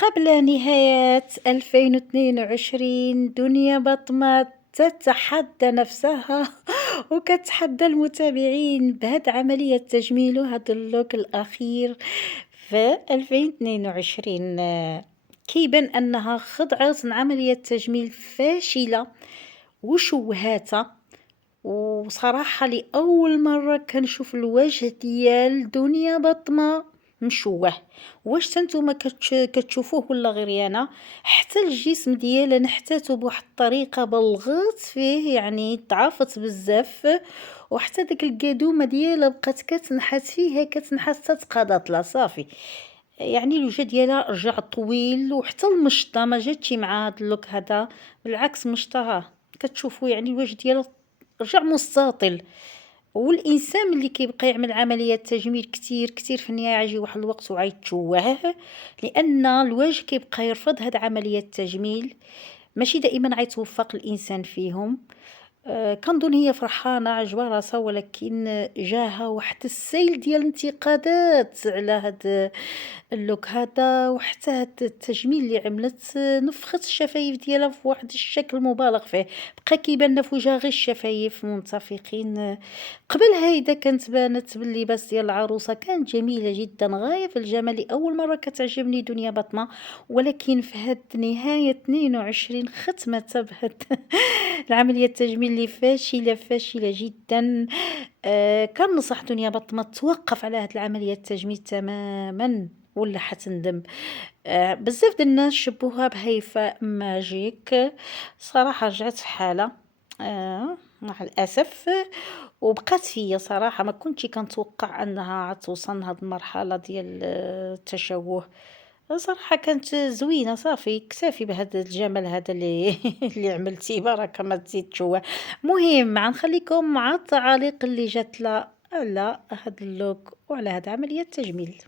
قبل نهاية 2022 دنيا بطمة تتحدى نفسها وكتحدى المتابعين بهاد عملية تجميل وهاد اللوك الأخير في 2022. كيبان أنها خضعت عملية تجميل فاشلة وشوهاتة. وصراحة لأول مرة كنشوف الوجه ديال دنيا بطمة مشوه. واش نتوما كتشوفوه ولا غير انا؟ حتى الجسم ديالها نحتاتو بواحد الطريقه بلغت فيه، يعني ضعفت بزاف، وحتى ديك القدومه ديالها بقات كتنحت فيها، كتنحت حتى تقادات لا صافي. يعني الوجه ديالها رجع طويل، وحتى المشطه ما جاتش مع هاد اللوك هذا، بالعكس مشطه كتشوفوا يعني الوجه ديالها رجع مستطيل. والانسان ملي كيبقى يعمل عمليات تجميل كتير كتير في النهايه يجي واحد الوقت وغيتشوه، لان الوجه كيبقى يرفض هاد عمليات التجميل. ماشي دائما غيتوفق الانسان فيهم. كنظن هي فرحانه عجبها راسها، ولكن جاها واحد السيل ديال الانتقادات على هاد اللوك هذا، وحتى هاد التجميل اللي عملت نفخت الشفايف ديالها في واحد الشكل مبالغ فيه، بقى كيبان لنا في وجهها غير الشفايف منتفخين. قبل هيدا كانت بانت باللباس ديال العروسه كانت جميله جدا غايه في الجمال، لاول مره كتعجبني دنيا بطمه. ولكن في هاد نهايه 22 ختمت بهاد العمليه التجميل اللي فاشله فاشله جدا. كنصح دنيا بطمه توقف على هاد العمليه التجميل تماما ولا حتندم. بزاف د الناس شبوها بهيفاء ماجيك، صراحة رجعت في حالة، مع الأسف. وبقات فيا صراحة، ما كنتش كنتوقع أنها توصل لهاد المرحلة ديال التشوه. صراحة كانت زوينة صافي، اكتفي بهذا الجمال هذا اللي اللي عملتيه، بركة ما تزيد تشوه. مهم غنخليكم مع التعاليق اللي جات على هاد اللوك وعلى هاد عملية التجميل.